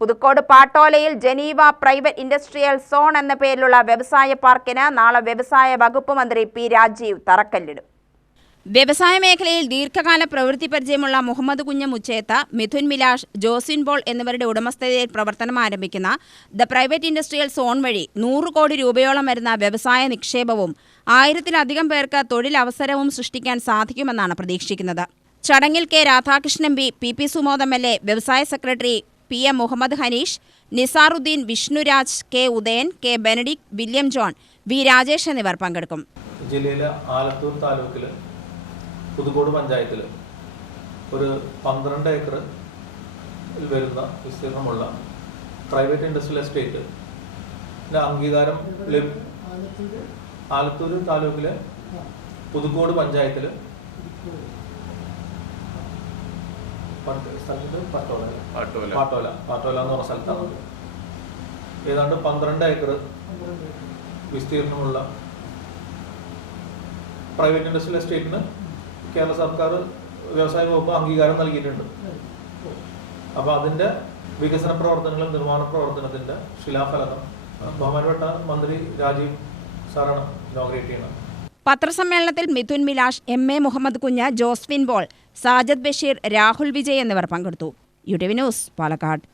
പുതുക്കോട് പാട്ടോലയിൽ Geneva private industrial zone എന്ന പേരിലുള്ള വ്യവസായ പാർക്കിന് നാളെ വ്യവസായ വകുപ്പ് മന്ത്രി പി രാജീവ് തറക്കല്ലിടും. വ്യവസായ മേഖലയിൽ ദീർഘകാല പ്രവൃത്തി പരിചയമുള്ള മുഹമ്മദ് കുഞ്ഞ് മുച്ചേത്ത, മിഥുൻ മിലാഷ്, ജോസ്വിൻ പോൾ എന്നിവരുടെ ഉടമസ്ഥതയിൽ പ്രവർത്തനം ആരംഭിക്കുന്ന ദ പ്രൈവറ്റ് ഇൻഡസ്ട്രിയൽ സോൺ വഴി 100 കോടി രൂപയോളം വരുന്ന വ്യവസായ നിക്ഷേപവും 1000-ലധികം പേർക്ക് തൊഴിലവസരവും സൃഷ്ടിക്കാൻ സാധിക്കുമെന്നാണ് പ്രതീക്ഷിക്കുന്നത്. ചടങ്ങിൽ K Radhakrishnan M P, P Sumod MLA, വ്യവസായ secretary P M Muhammad Haneesh, Nisaruddin, Vishnuraj, K Udayan, K Benedict, William John, V Rajesh എന്നിവർ പങ്കെടുക്കും. ജില്ലയിലെ ആലത്തൂർ താലൂക്കിൽ പുതുക്കോട് പഞ്ചായത്തിൽ ഒരു 12 ഏക്കർ വരുന്ന വിസ്തീർണമുള്ള പ്രൈവറ്റ് ഇൻഡസ്ട്രിയൽ എസ്റ്റേറ്റ് അംഗീകാരം ആലത്തൂർ താലൂക്കിലെ പുതുക്കോട് പഞ്ചായത്തിൽ പാട്ടോല എന്ന് പറഞ്ഞ സ്ഥലത്താണ് ഏതാണ്ട് 12 ഏക്കർ വിസ്തീർണമുള്ള പ്രൈവറ്റ് ഇൻഡസ്ട്രിയൽ എസ്റ്റേറ്റിന് കേരള സർക്കാർ വ്യവസായ വകുപ്പ് അംഗീകാരം നൽകിയിട്ടുണ്ട്. അപ്പോൾ അതിൻ്റെ വികസന പ്രവർത്തനങ്ങളും നിർമ്മാണ പ്രവർത്തനത്തിൻ്റെ ശിലാഫലകം ബഹുമാനപ്പെട്ട മന്ത്രി രാജീവ് സാറാണ് ഇനോഗ്രേറ്റ് ചെയ്യുന്നത്. പത്രസമ്മേളനത്തിൽ മിഥുൻ മിലാഷ്, എം.എ. മുഹമ്മദ് കുഞ്ഞ്, ജോസ്വിൻ പോൾ, സാജദ് ബഷീർ, രാഹുൽ വിജയ് എന്നിവർ പങ്കെടുത്തു. UTV news, Palakkad.